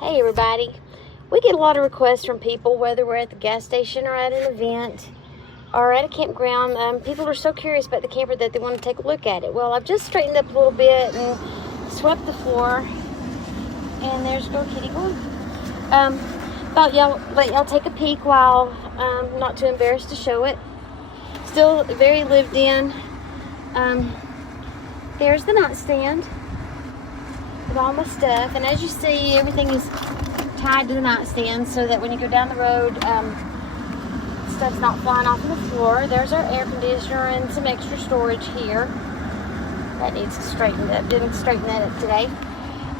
Hey everybody, we get a lot of requests from people, whether we're at the gas station or at an event or at a campground. People are so curious about the camper that they want to take a look at it. Well, I've just straightened up a little bit and swept the floor, and there's little kitty going. Thought let y'all take a peek while not too embarrassed to show it. Still very lived in. There's the nightstand with all my stuff, and as you see, everything is tied to the nightstand so that when you go down the road, stuff's not flying off on the floor. There's our air conditioner and some extra storage here. That needs straightened up. Didn't straighten that up today.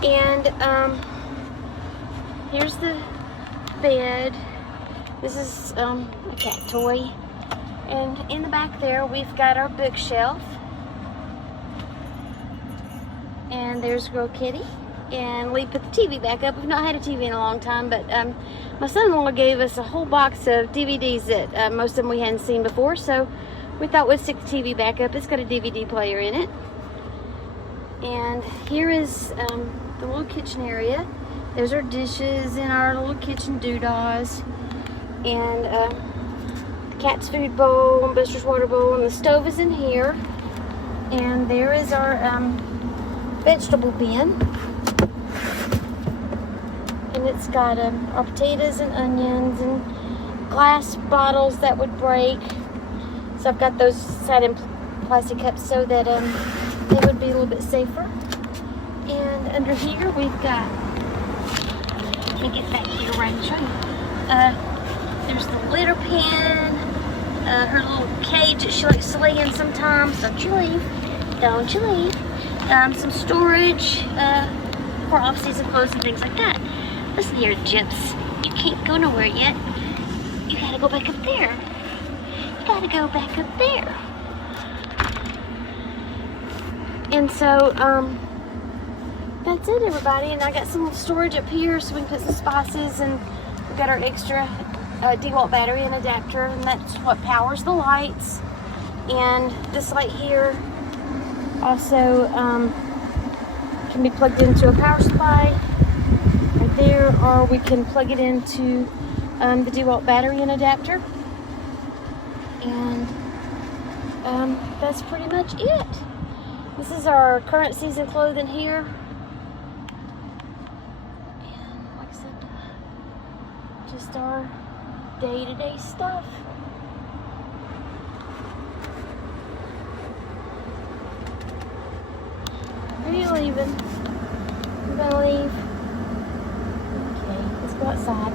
And here's the bed. This is a cat toy. And in the back there, we've got our bookshelf. And there's Girl Kitty. And we put the TV back up. We've not had a TV in a long time, but my son-in-law gave us a whole box of DVDs that most of them we hadn't seen before, so we thought we'd stick the TV back up. It's got a DVD player in it. And here is the little kitchen area. There's our dishes and our little kitchen doodahs, and the cat's food bowl and Buster's water bowl, and the stove is in here. And there is our vegetable bin, and it's got our potatoes and onions and glass bottles that would break, so I've got those set in plastic cups so that they would be a little bit safer. And under here we've got, let me get back here right and show you, there's the litter pan, her little cage that she likes to lay in sometimes. Don't you leave. Some storage for off-season clothes and things like that. Listen here, Gyps. You can't go nowhere yet. You gotta go back up there. And so, that's it, everybody. And I got some storage up here so we can put some spices, and we've got our extra DeWalt battery and adapter, and that's what powers the lights. And this light here also can be plugged into a power supply right there, or we can plug it into the DeWalt battery and adapter. And that's pretty much it. This is our current season clothing here. And like I said, just our day-to-day stuff. Where are you leaving? You're gonna leave? Okay, let's go outside.